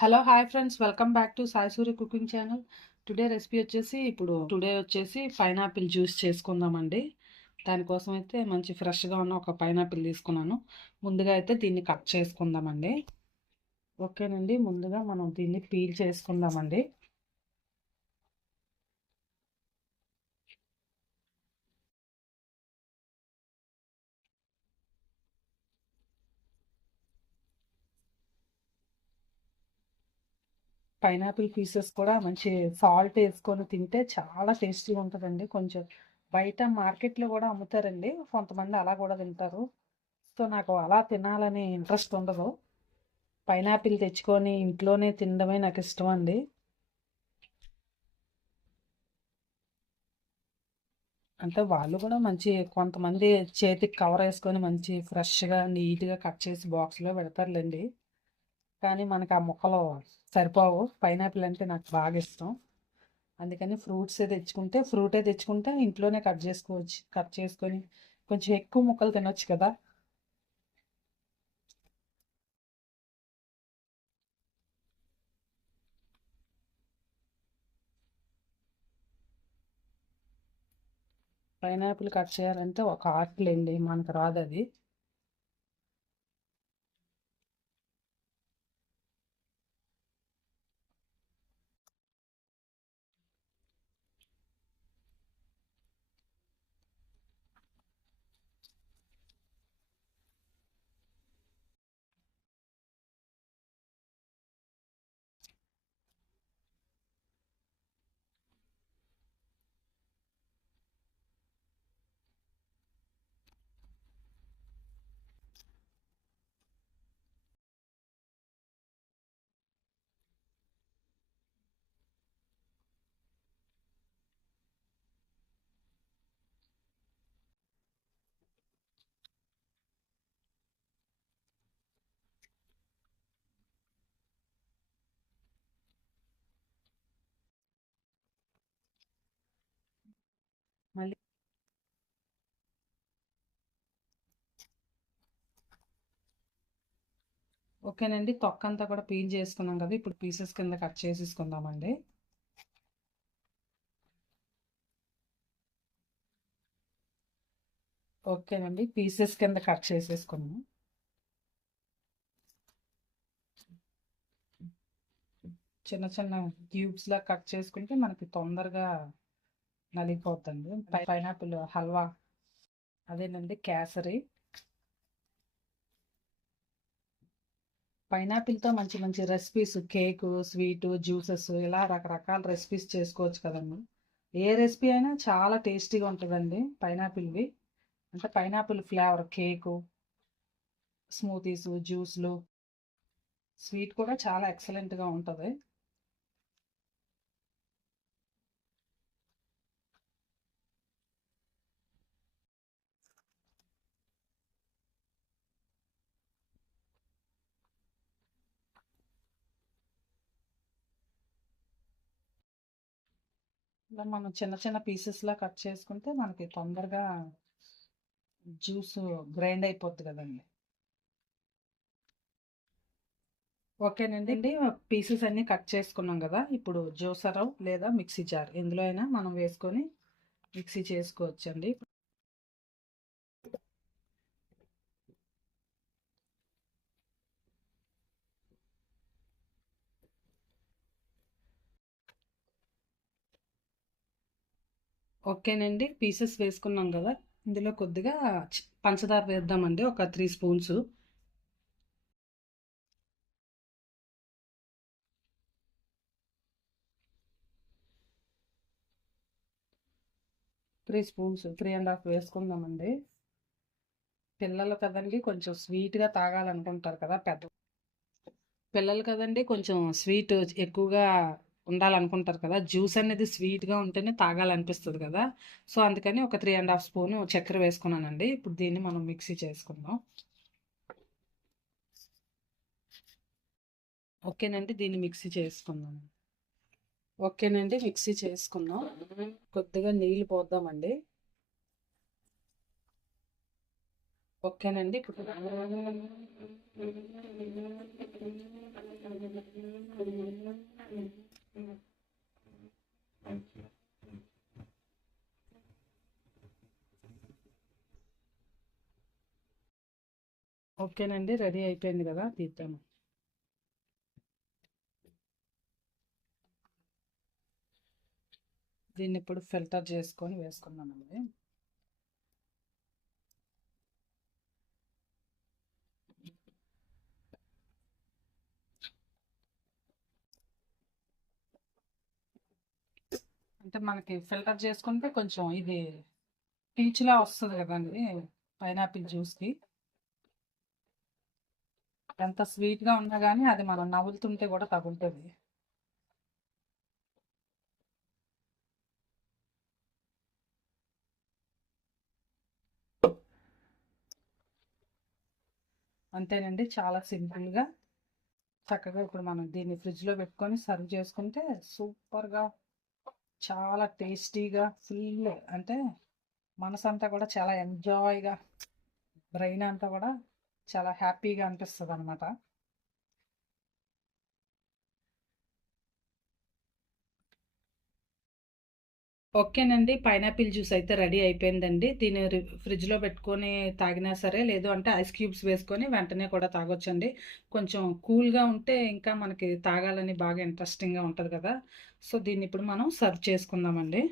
Hello hi friends welcome back to Sai Surya cooking channel today recipe వచ్చేసి ఇప్పుడు today వచ్చేసి pineapple juice చేసుకుందామండి. దానికోసం అయితే మంచి ఫ్రెష్గా ఉన్న ఒక పైనాపిల్ తీసుకున్నాను. ముందుగా అయితే దీన్ని కట్ చేసుకుందామండి. ఓకేనండి. ముందుగా మనం దీన్ని పీల్ చేసుకుందామండి. పైనాపిల్ పీసెస్ కూడా మంచి సాల్ట్ వేసుకొని తింటే చాలా టేస్టీగా ఉంటుందండి. కొంచెం బయట మార్కెట్లో కూడా అమ్ముతారండి. కొంతమంది అలా కూడా తింటారు. సో నాకు అలా తినాలని ఇంట్రెస్ట్ ఉండదు. పైనాపిల్ తెచ్చుకొని ఇంట్లోనే తినడమే నాకు ఇష్టం అండి. అంటే వాళ్ళు కూడా మంచి కొంతమంది చేతికి కవర్ వేసుకొని మంచి ఫ్రెష్గా నీట్గా కట్ చేసి బాక్స్లో పెడతారులేండి. కానీ మనకు ఆ ముక్కలు సరిపోవు. పైనాపిల్ అంటే నాకు బాగా ఇష్టం. అందుకని ఫ్రూట్సే తెచ్చుకుంటే ఫ్రూటే తెచ్చుకుంటే ఇంట్లోనే కట్ చేసుకోవచ్చు కట్ చేసుకొని కొంచెం ఎక్కువ ముక్కలు తినొచ్చు కదా. పైనాపిల్ కట్ చేయాలంటే ఒక ఆర్ట్లేండి మనకు రాదు అది. మళ్ళీ ఓకేనండి. తొక్క అంతా కూడా పీల్ చేసుకున్నాం కదా ఇప్పుడు పీసెస్ కింద కట్ చేసేసుకుందామండి. ఓకేనండి. పీసెస్ కింద కట్ చేసేసుకున్నాం. చిన్న చిన్న క్యూబ్స్లా కట్ చేసుకుంటే మనకి తొందరగా నలిగిపోతుంది. పైనాపిల్ హల్వా అదేనండి కేసరి. పైనాపిల్తో మంచి మంచి రెసిపీస్ కేకు స్వీటు జ్యూసెస్ ఇలా రకరకాల రెసిపీస్ చేసుకోవచ్చు కదండి. ఏ రెసిపీ అయినా చాలా టేస్టీగా ఉంటుందండి పైనాపిల్వి. అంటే పైనాపిల్ ఫ్లేవర్ కేకు స్మూతీస్ జ్యూస్లు. స్వీట్ కూడా చాలా ఎక్సలెంట్గా ఉంటుంది. ఇలా మనం చిన్న చిన్న పీసెస్లా కట్ చేసుకుంటే మనకి తొందరగా జ్యూస్ గ్రైండ్ అయిపోద్ది కదండి. ఓకేనండి. అండి పీసెస్ అన్నీ కట్ చేసుకున్నాం కదా ఇప్పుడు జ్యూసర్ లేదా మిక్సీ జార్ ఎందులో అయినా మనం వేసుకొని మిక్సీ చేసుకోవచ్చండి. ఓకేనండి పీసెస్ వేసుకున్నాం కదా. ఇందులో కొద్దిగా పంచదార వేద్దామండి ఒక three spoons. Three spoons three and half వేసుకుందామండి. పిల్లలు కదండి కొంచెం స్వీట్గా తాగాలనుకుంటారు కదా పెద్ద పిల్లలు కదండి కొంచెం స్వీట్ ఎక్కువగా ఉండాలనుకుంటారు కదా జ్యూస్ అనేది స్వీట్గా ఉంటేనే తాగాలనిపిస్తుంది కదా. సో అందుకని ఒక త్రీ అండ్ హాఫ్ స్పూన్ చక్కెర వేసుకున్నానండి. ఇప్పుడు దీన్ని మనం మిక్సీ చేసుకుందాం. ఓకేనండి దీన్ని మిక్సీ చేసుకుందాం. ఓకేనండి మిక్సీ చేసుకుందాం. కొద్దిగా నీళ్ళు పోద్దామండి. ఓకేనండి ఇప్పుడు ఓకేనండి రెడీ అయిపోయింది కదా తీద్దాము. దీన్ని ఇప్పుడు ఫిల్టర్ చేసుకొని వేసుకున్నామండి అంటే మనకి ఫిల్టర్ చేసుకుంటే కొంచెం ఇది పీచ్లా వస్తుంది కదండి పైనాపిల్ జ్యూస్కి ఎంత స్వీట్గా ఉన్నా కానీ అది మనం నవ్వులుతుంటే కూడా తగులుతుంది. అంతేనండి చాలా సింపుల్గా చక్కగా ఇప్పుడు మనం దీన్ని ఫ్రిడ్జ్లో పెట్టుకొని సర్వ్ చేసుకుంటే సూపర్గా చాలా టేస్టీగా ఫుల్ అంటే మనసు అంతా కూడా చాలా ఎంజాయ్గా బ్రెయిన్ అంతా కూడా చాలా హ్యాపీగా అనిపిస్తుంది అనమాట ఓకేనండి. పైనాపిల్ జ్యూస్ అయితే రెడీ అయిపోయిందండి. దీన్ని ఫ్రిడ్జ్లో పెట్టుకొని తాగినా సరే లేదు అంటే ఐస్ క్యూబ్స్ వేసుకొని వెంటనే కూడా తాగొచ్చండి. కొంచెం కూల్గా ఉంటే ఇంకా మనకి తాగాలని బాగా ఇంట్రెస్టింగ్గా ఉంటుంది కదా. సో దీన్ని ఇప్పుడు మనం సర్వ్ చేసుకుందామండి.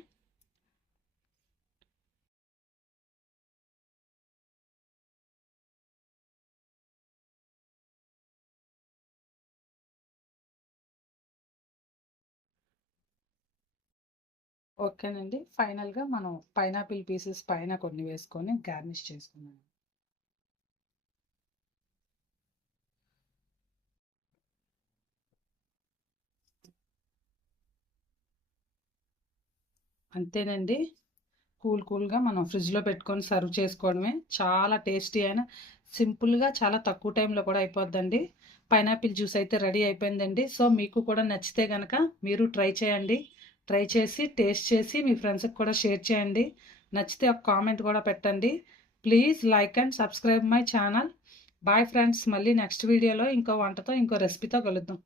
ఓకేనండి. ఫైనల్గా మనం పైనాపిల్ పీసెస్ పైన కొన్ని వేసుకొని గార్నిష్ చేసుకున్నాం అంతేనండి. కూల్ కూల్గా మనం ఫ్రిడ్జ్లో పెట్టుకొని సర్వ్ చేసుకోవడమే చాలా టేస్టీ అయిన సింపుల్గా చాలా తక్కువ టైంలో కూడా అయిపోద్దండి. పైనాపిల్ జ్యూస్ అయితే రెడీ అయిపోయిందండి. సో మీకు కూడా నచ్చితే కనుక మీరు ట్రై చేయండి. ట్రై చేసి టేస్ట్ చేసి మీ ఫ్రెండ్స్కి కూడా షేర్ చేయండి. నచ్చితే ఒక కామెంట్ కూడా పెట్టండి. Please like and subscribe my channel. Bye friends మళ్ళీ నెక్స్ట్ వీడియోలో ఇంకో వంటతో ఇంకో రెసిపీతో కలుద్దాం.